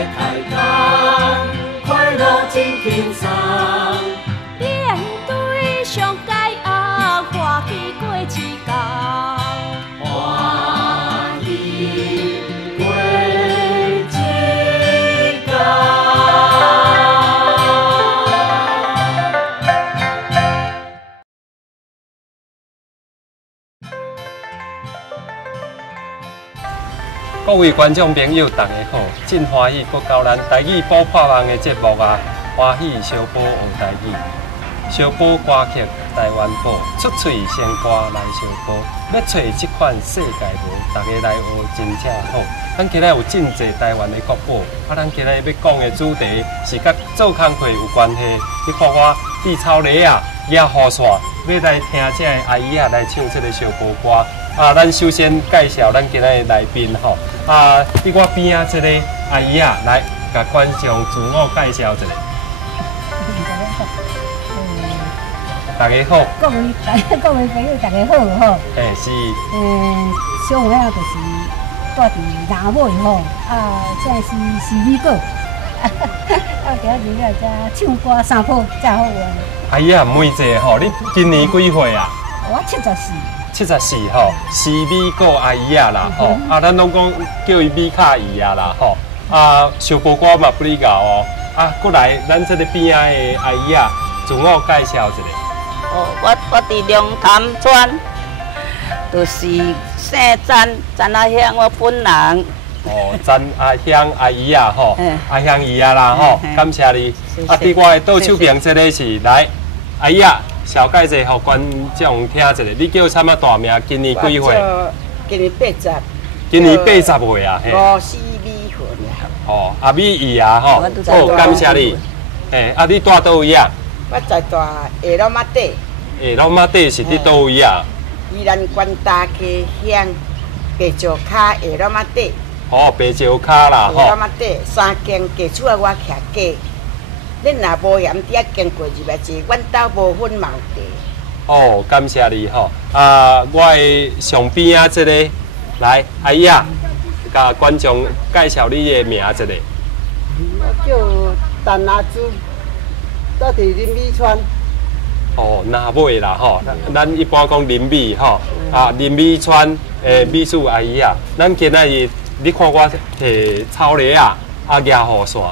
来开讲，快乐真轻松。面对上界啊，欢喜过一天。欢喜过一天。各位观众朋友，大家好！真欢喜，搁到咱台语补破网的节目啊！欢喜小宝学台语，小宝歌曲台湾宝，出嘴先歌来小宝。要找这款世界无，大家来学真正好。咱今日有真侪台湾的国宝，咱今日要讲的主题是甲做工课有关系。你看我地草梨啊，野雨伞，要来听这个阿姨啊来唱这个小宝歌。咱首先介绍咱今日的来宾吼。伫我边啊，这个阿姨啊，来甲观众自我介绍一下。大家好。各位朋友，大家好吼。是。小妹啊，就是住伫南尾吼，这是美果。今日了才唱歌三谱才好玩。阿姨啊，每一个吼，你今年几岁啊？我74。74吼，是美果阿姨啊啦吼，咱拢讲叫伊美卡姨啊啦吼，小宝歌嘛不哩教哦，过来咱这个边仔的阿姨啊，自我介绍一下。我伫龙潭村，就是姓詹阿香，我本人。詹阿香阿姨啊吼，阿香姨啊啦吼，感谢你。伫我的倒手边这个是来阿姨啊。小介绍，互观众听一下，你叫啥物大名？今年几岁？今年80。今年80岁啊！54米份阿美姨啊吼，感谢你。你住倒位啊？我在住下老马底。下老马底是伫倒位啊？宜兰关大溪乡白石卡下老马底。白石卡啦下老马底3间家厝啊，我徛家。恁若无嫌伫遐经过入来坐，阮兜无分毛地。感谢你吼。我的上边啊，这个来阿姨啊，甲观众介绍你的名一下。我叫陈阿珠，住伫林美村。南尾啦吼，咱一般讲林美吼，林美村的美术阿姨啊，咱今仔日你看我摕草梨啊，野雨伞。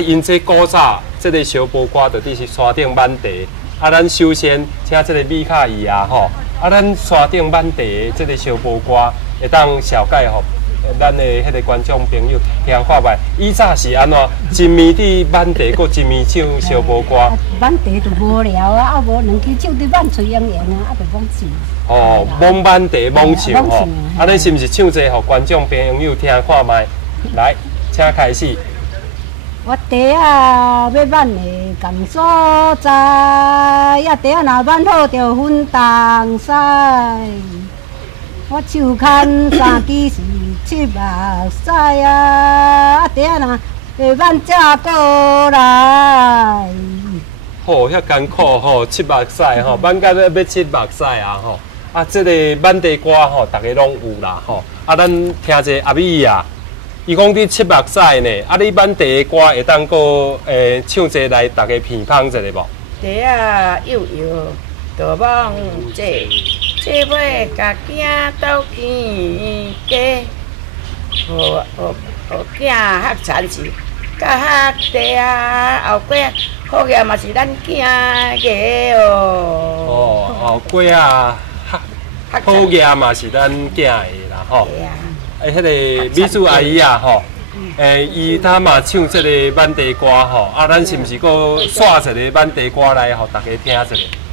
因这古早这个小宝歌到底是山顶满地，咱首先请这个美卡姨啊吼，咱山顶满地这个小宝歌会当小解吼，咱的迄个观众朋友听看卖，以早是安怎一面伫满地，搁一面唱小宝歌。满地就无聊啊，无两支手伫满嘴洋洋啊，就罔唱。罔满地罔唱吼，你是毋是唱一个，互观众朋友听看卖？来，请开始。我地啊要挽的共所在，地啊若挽好着分东西。我手牵3支是7目屎啊，地啊若会挽才过来。遐艰苦吼，7目屎吼，挽到要7目屎啊吼。这个满地歌吼，大家拢有啦吼。咱听一下阿美姨啊。伊讲你7目屎呢，你满地的歌会当个唱一来，大家评判一下无？地啊悠悠，大梦这要甲囝斗见家，互囝学田是，甲学地啊后果好个嘛是咱囝个后果啊好个嘛是咱囝的啦吼。迄个美术阿姨啊吼，伊他嘛唱这个满地歌吼，咱是毋是搁刷一个满地歌来，互大家听一下？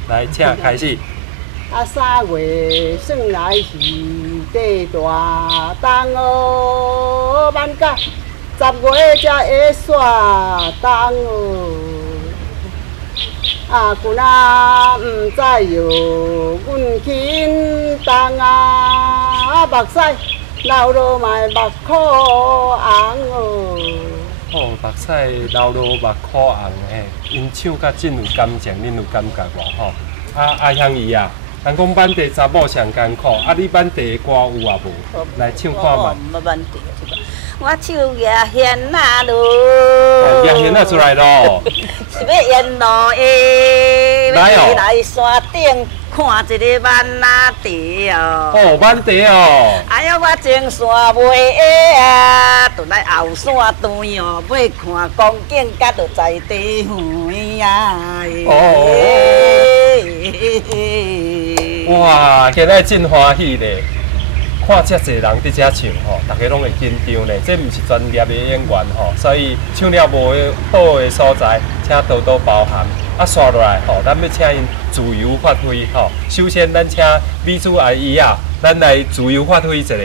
来，请开始。3月算来是地大冬哦，万甲10月才会煞冬哦。阮啊毋知哟，阮轻重啊，目屎。流落来目眶红哦。目屎流落目眶红嘿，因唱甲真有感情，恁有感觉无吼？阿香姨啊，人讲满地查某上艰苦，你满地的歌有啊无？来唱看嘛。满地这个，我手举现那路，举现那出来咯。是要沿路的，来哦来山顶看一个万拿茶哦。哦，万茶哦。哎呀，我前山袂下啊，就来后山段哦，要看光景，甲就在地远啊。哇，今仔真欢喜咧！看遮济人伫遮唱吼，大家拢会紧张咧。这毋是专业的演员吼，所以唱了无好的所在，请多多包涵。啊，刷落来吼，咱要请因自由发挥吼。首先，咱请美珠阿姨啊，咱来自由发挥一下，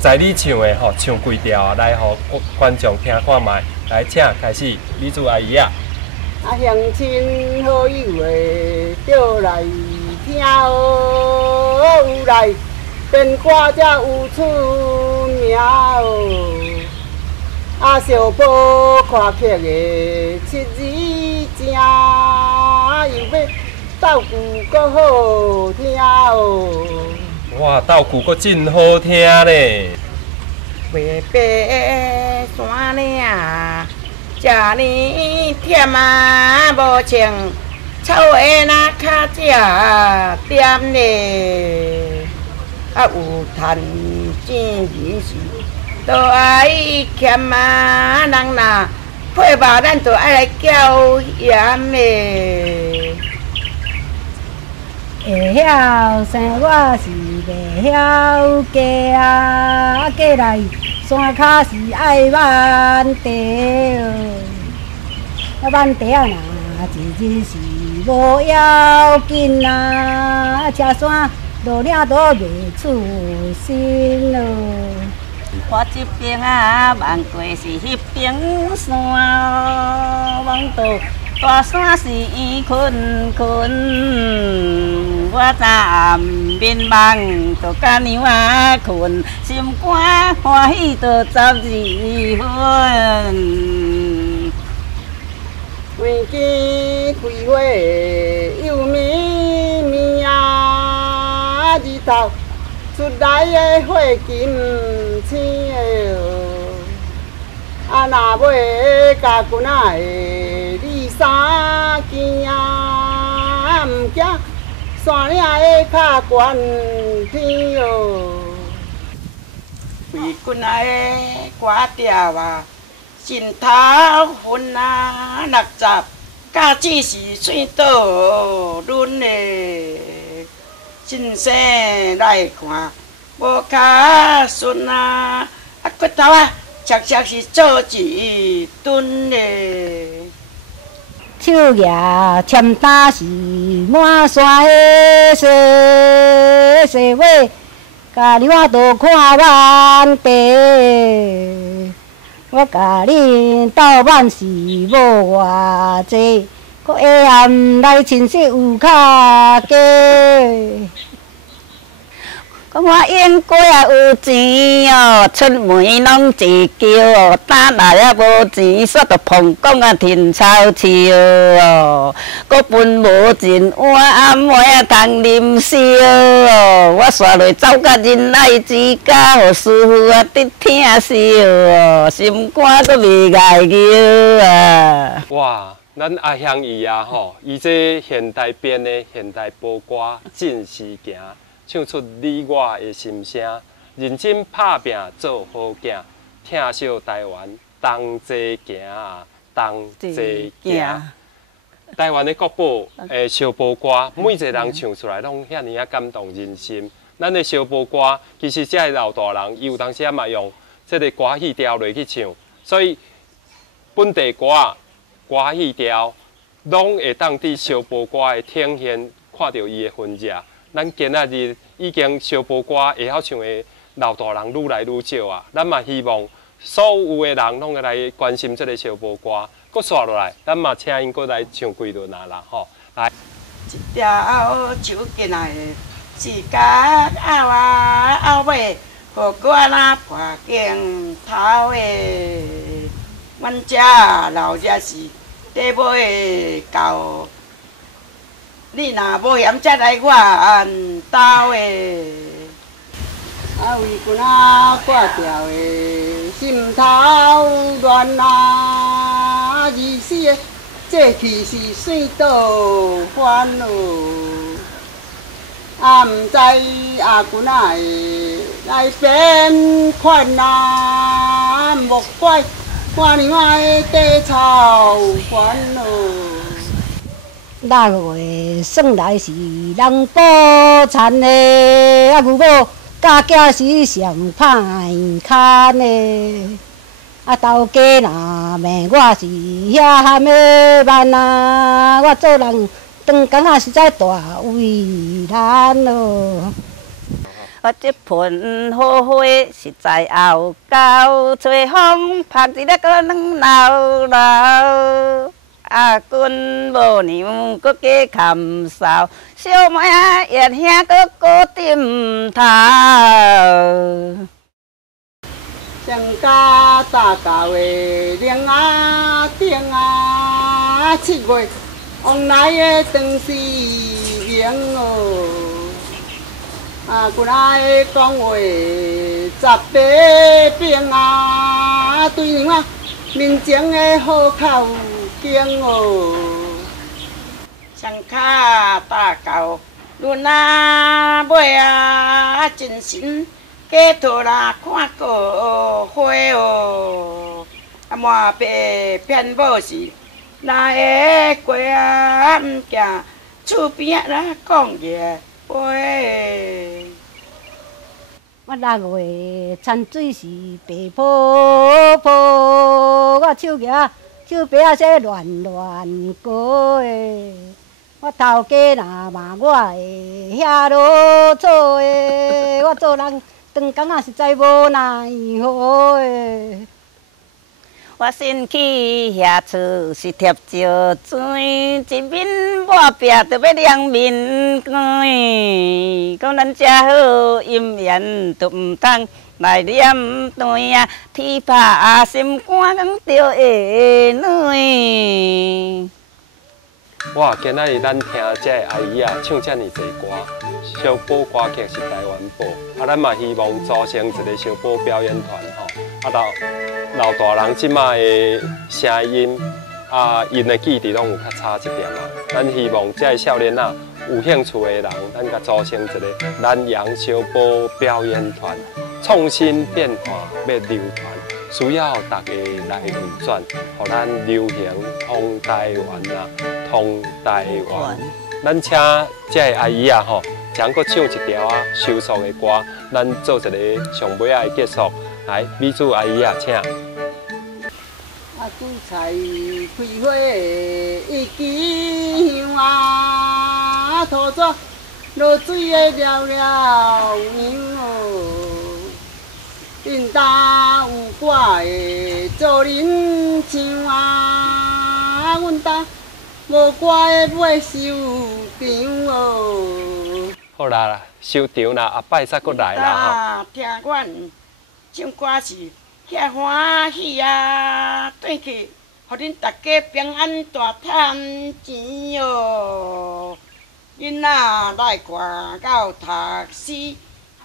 在你唱的吼，唱几条啊，来互观众听看卖。来，请开始，美珠阿姨啊。啊，乡亲好友的，就来听哦，有来变歌才有出名哦。啊，小宝看客的七字正，又要斗句搁好听哦。哇，斗句搁真好听咧！袂爬山岭，遮呢忝啊无穿，草的那脚只点咧，啊有趁钱是都爱欠啊，人若配吧，咱就爱来叫盐咧。会晓生我是袂晓嫁啊，嫁来山骹是爱万茶啊，万茶啊若一日是无要紧啊，车山路岭都袂出身咯。我这边啊，望过是迄边山，望到大山是圆困困。我早暗面望，就甲娘仔困，心肝欢喜就12分。门间开花又绵绵啊，日头出来的花金青的哦，啊若要甲裙仔的里衫件啊，毋惊山岭的较悬天哦。为阮仔的歌调啊，心头分啊60，假只是算倒轮的。真生来看，无较顺啊！啊，骨头啊，常常是做一顿嘞。手举签单是满山的细细尾，甲你我都看万茶。我甲恁斗挽是无偌济。搁下暗来亲戚有较加，讲我演过啊有钱哦，出门拢一叫哦，打来啊无钱，煞着碰讲啊停草笑哦，搁分无尽碗暗暝啊通啉烧哦，我煞落走甲仁爱之家，互师傅啊得听笑哦，心肝搁袂碍叫啊！哇！咱阿香姨啊吼，伊这现代编的现代播歌真是行，唱出你我的心声，认真拍拼做好囝，疼惜台湾，同齐行啊，同齐行。台湾的国宝的小播歌，每一个人唱出来拢遐尼啊感动人心。咱的小播歌，其实这些老大人，伊有当时啊嘛用这个歌戏调落去唱，所以本地歌啊。歌戏调，拢会当伫小播歌的呈现，看到伊的分野。咱今仔日已经小播歌会晓唱的老大人愈来愈少啊，咱嘛希望所有的人拢会来关心这个小播歌。搁刷落来，咱嘛请因搁来唱几轮啊啦吼！来，一条手进来的，是甲后啊后尾，互我那破镜头的，阮遮老遮是。地买到，你若无嫌，才来我兜的。啊，为阮啊挂掉的心头乱啊，二世的这气是算倒翻咯。啊，毋知阿君仔会来变款啊，莫怪我娘的地草烦咯。六月算来是人保产的，啊，牛某家家是上歹牵的。啊，头家若骂我是遐喊的慢啊，我做人当工啊实在大为难咯。我这盆好花实在后高，吹风拍一个个软老老。阿君无娘搁加砍扫，小妹仔叶兄搁顾点头。上家大教的铃啊顶啊，7月往来的当时明哦。啊，古来的讲话10八变啊，对娘啊面前的好口经哦。双脚大狗，轮啊尾啊真神，假头啦看过花哦。啊满白骗某是哪会过啊？毋惊厝边啦讲嘢话。我6月产水是白泡泡，我手夹手臂啊说乱乱过的。我头家若骂我会遐啰嗦的，我做人当工啊实在无奈何的。我先去遐厝是贴石水，一面抹壁就要两面光。讲咱遮好姻缘，都毋通来念对啊，天拍心肝讲着下女。哇，今仔日咱听这阿姨啊唱遮尔济歌，小宝歌剧是台湾宝，啊，咱嘛希望组成一个小宝表演团吼，啊，老大人即马的声音啊，因的记忆拢有较差一点啊，咱希望这少年啊有兴趣的人，咱甲组成一个南洋小宝表演团，创新变化要流传。需要大家来运转，互咱流行通台湾啊，通台湾。咱请这阿姨啊吼，将搁唱一条啊收束的歌，咱做一个上尾仔的结束。来，美珠阿姨啊，请。啊，韭菜开花一枝香啊，土纸落水的了了娘哦。恁家有我的做人像啊，阮家无我的买收场哦。好啦，收场啦，后摆再搁来啦啊，听阮唱歌是遐欢喜啊，转去，互恁大家平安大赚钱哦。囡仔来歌到读书。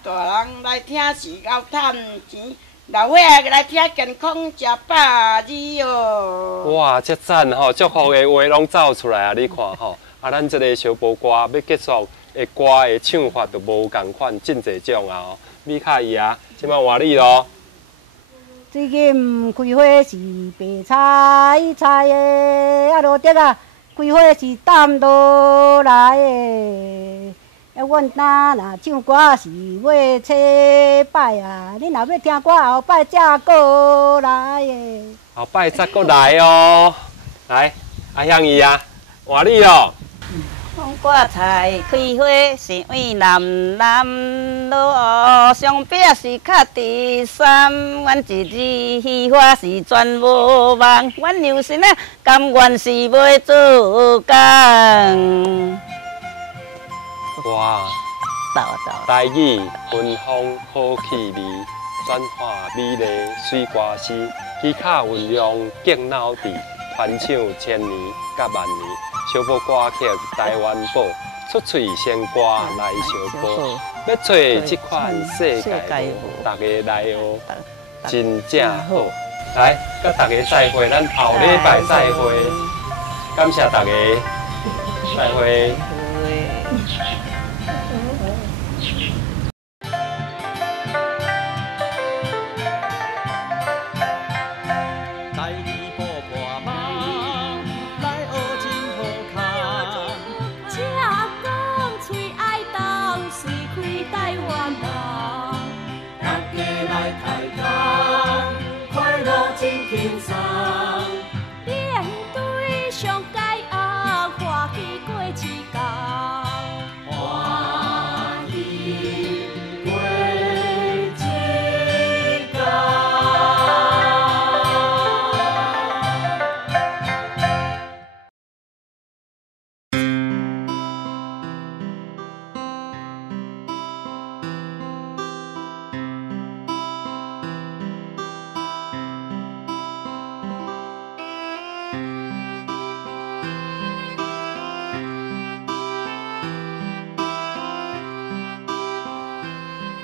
大人来听是到赚钱，老伙仔来听健康食饱字哦。哇，遮赞吼，祝福的话拢走出来啊！你看吼，啊，咱这个小宝歌要结束的歌的唱法都无共款，真侪种啊！哦，米卡伊啊，即摆换你咯。最近开花是白菜菜的，啊落竹啊，开花是淡落来的。啊，阮若唱歌是要初摆啊，你若要听歌后摆才过来的。后摆再过来哦，来，阿香姨啊，换你咯。黄瓜菜开花是为南南路，上壁是较第三。阮一日喜欢是全无梦，阮娘亲啊，甘愿是要做工。哇！台语芬芳好气味，转化美丽水歌诗，技巧运用敬脑地，传唱千年甲万年。小宝歌曲台湾宝，出嘴先歌来相报，要找这款世界舞，大家来哦，真正好。来，甲大家再会，咱后礼拜再会，感谢大家，再会。轻松，面对上界恶，欢喜过一天，欢喜过一天。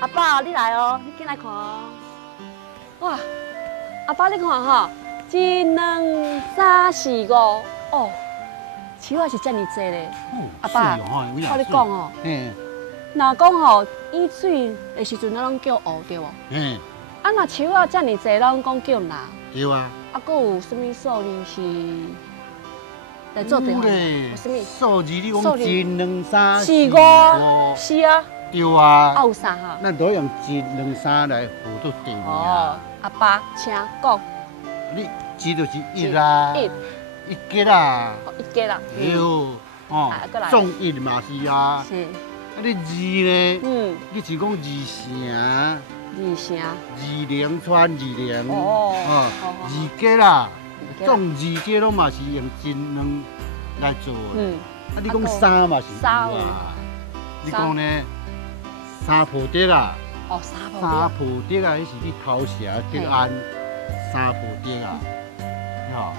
阿爸，你来哦，你进来看哦。哇，阿爸你看哈，一、二、三、四、五，哦，树啊是遮尔济咧。阿爸，我你讲哦，若讲吼雨水的时阵，咱拢叫乌对无？啊，若树啊遮尔济，咱讲叫蓝。对啊。啊，搁有啥物数字是来做电话？有啥物？数字你讲一、二、三、四、五，是啊。对啊，啊有啥哈？咱都用一、二、三来辅助地名。哦，阿爸，请讲。你一就是一啦，一格啦，一格啦。对，哦，纵一嘛是啊。是。啊，你二呢？你是讲二城。二城。二连川二连。哦。二格啦，纵二格拢嘛是用一、二来做。啊，你讲三嘛是三啊？你讲呢？三浦竹啊！哦，三浦竹啊，迄是你头蛇竹安三浦竹啊，吼，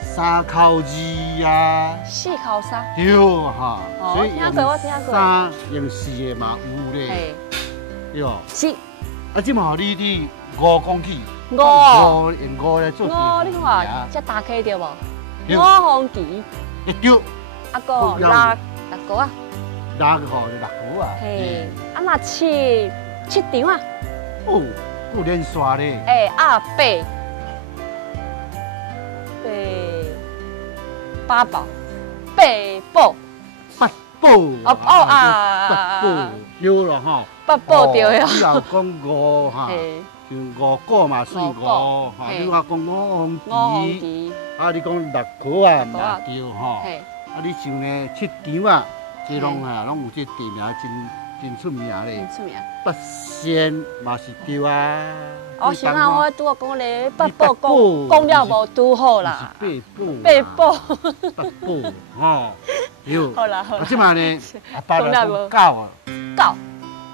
三口二啊，四口三，对哈，所以听过我听过，三用四个嘛有咧，对哦，是，啊，即嘛你伫五讲起，五用五来做五，你看这大溪对无？五红旗，会对，啊个六个啊。六个号就六股啊！嘿，啊那七张啊！哦，够连刷咧！啊八宝，八宝，八宝啊八宝对了哈！八宝对呀！你又讲五哈，就五个嘛算五哈。你话讲五红旗，啊你讲六股啊，嘛对哈。啊你像呢七张啊。这拢拢有这地名真出名咧，真出名。八仙嘛是对啊。我想啊，我拄讲咧，八宝讲了无拄好啦。八宝。八宝，吼，有。好啦好啦。啊，即嘛呢，阿爸来讲狗啊。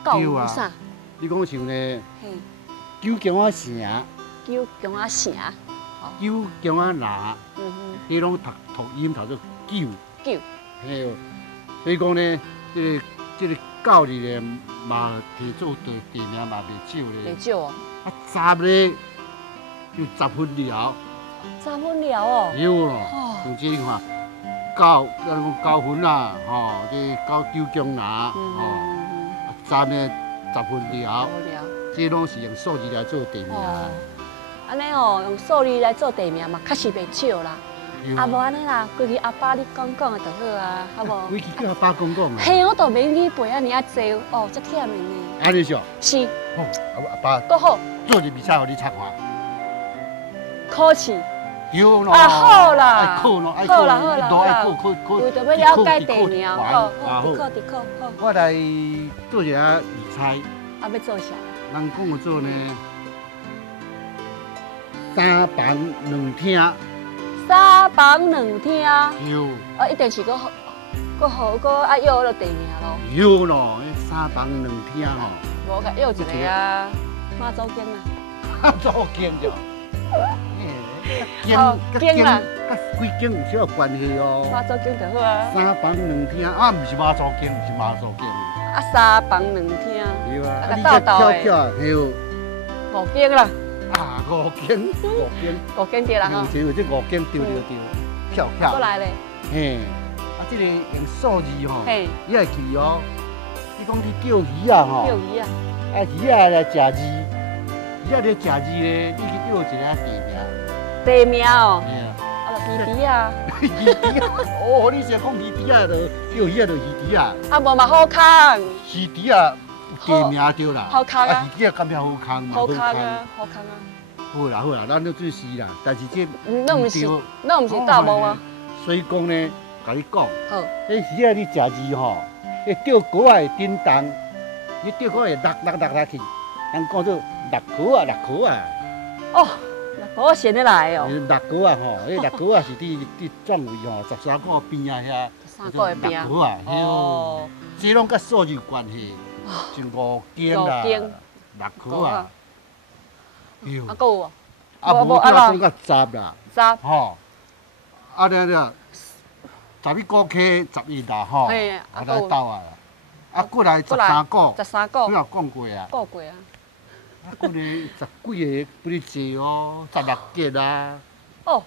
狗有啥？你讲像呢，九江啊城。九江啊城。九江啊拿。你拢读音读做九。九。嘿。所以讲呢，这个狗字呢，嘛提做地名嘛袂少咧。袂少哦。啊，十咧就10分了。10分了哦。有咯，像这看9，咱讲9分啦，吼，这9江拿，吼，啊10呢10分了。这拢是用数字来做地名。安尼哦，用数字来做地名嘛，确实袂少啦。啊，无安尼啦，规矩阿爸你讲就好啊，好无？规矩叫阿爸讲啊。嘿，我都免去背安尼啊济哦，遮忝的呢。安尼是？是。好，阿爸。都好。做入比赛，互你测看。考试。有咯。啊，好啦。爱考咯，爱考。好啦好啦好啦。为着要了解地名，好，好，考。我来做一下预猜。啊，要做啥？咱讲有做呢，三房两厅。三房两厅。有。啊，一定是个好啊，要了地名咯。有咯，三房两厅吼。无甲要一个啊，妈祖经啊。妈祖经着。经啦，甲规间有少有关系哦。妈祖经就好啊。三房两厅啊，毋是妈祖经，毋是妈祖经。啊，三房两厅。对啊，啊，你斗斗的。嘿哦。5间啦。啊，5间。5间对啦吼。有这5间对，跳。过来咧。嘿，啊，这个用数字吼，嘿，你会记哦。你讲去钓鱼啊吼。钓鱼啊。啊，鱼啊来食字，鱼啊咧食字咧，你去钓一个地名。地名哦。嘿啊。啊，就鱼池啊。鱼池啊！哦，你想讲鱼池啊？就钓鱼啊，就鱼池啊。啊，无嘛好康。鱼池啊，地名对啦。好康啊。啊，鱼池啊，敢要好康嘛？好康啊，好康啊。好啦，咱都准时啦。但是这那毋是大无啊。所以讲呢，甲你讲，好。迄鱼啊，你食字吼，迄钓钩啊会叮当，你钓钩会落去，人讲做落钩啊。哦。我先得来哦。六股啊吼，迄六股啊是伫壮位吼，13股边啊遐。13股的边啊。六股啊，哦，这拢甲数字有关系，就5间啦，六股啊。哟。啊，够哦。啊，无啊啦，讲甲10啦。10。吼。啊了，11股起11啦吼，啊来斗啊，啊过来13股。13股。你有讲过啊？讲过啊。啊，过来10几个不哩济哦，16节啊。哦，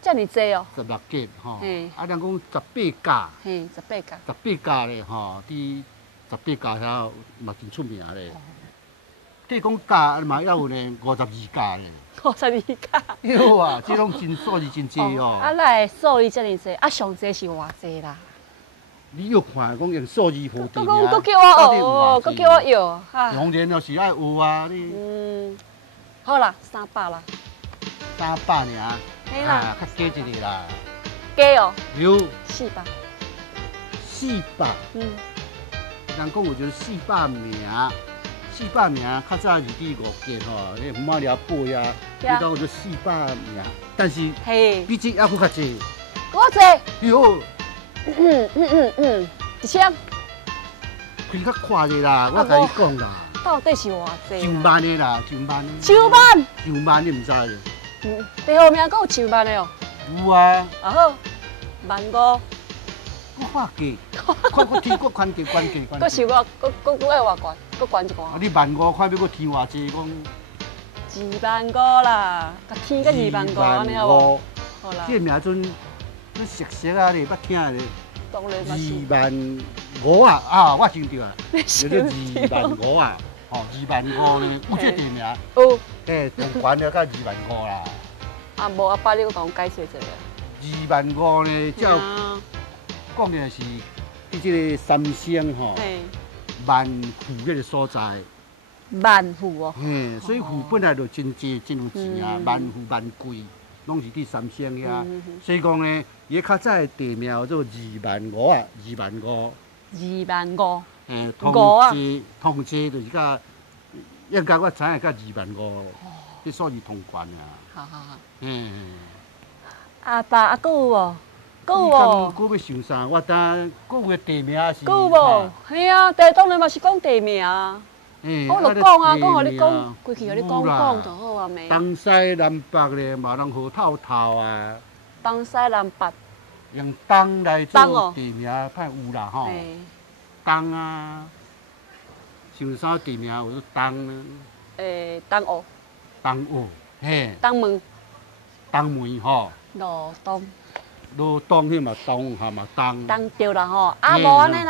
遮尔济哦。16节吼。嘿。啊，人讲18家。嘿，18家。18家咧吼，伫18家遐嘛真出名咧。即讲家嘛还有呢52家咧。52家。有啊，即拢真数字真济哦。啊，来数字遮尔济，啊上济是偌济啦？你要看讲用数字好地名，佫叫我学哦，佫叫我学哈。当然就是爱学啊，你。好啦，300啦。300尔。嘿啦。较加一个啦。加哦。有。400。人讲有就是400名，400名较早是伫5节吼，你马寮8啊，你讲有就400名，但是比这还佫较济。偌济？有。一千。开较快的啦，我甲你讲啦。到底是偌济？上万的啦，上万的。上万？上万你唔知的。第后面佫有上万的哦。有啊。啊好，15,000。我看价，看佫天佫宽价，佫是我佫爱偌悬，佫悬一寡。啊，你15,000看要佫天偌济讲？25000啦，甲天个25000安尼好无？好啦。这名阵，你熟啊，你捌听咧？25000啊！啊，我想着啊，叫做25000啊，吼，25000呢，有这地名。有。嘿，同款了，甲25000啦。啊，无阿爸，你佫甲我解释一下。25000呢，照讲的是伫这个三星吼，万户迄个所在。万户哦。嘿，所以户本来就真济，真有钱啊，万户万贵，拢是伫三星遐。所以讲呢，伊较早的地名叫做25000啊，25000。25000。嘿，同齐就是甲，应该我知影甲25000，这数字同款啊。好。阿爸，啊，佫有无？佫有无？佫要想啥？我等佫有个地名是。佫有无？嘿啊，当然嘛是讲地名。我就讲啊，讲互你讲，规气互你讲就好啊，咪。东西南北咧嘛，人好透透啊。东西南北。用东来做地名，歹有啦吼。东啊，想啥地名有说东呢？东湖。东湖，嘿。东门。东门吼。罗东。罗东迄嘛东，哈嘛东。东对啦吼，啊无安尼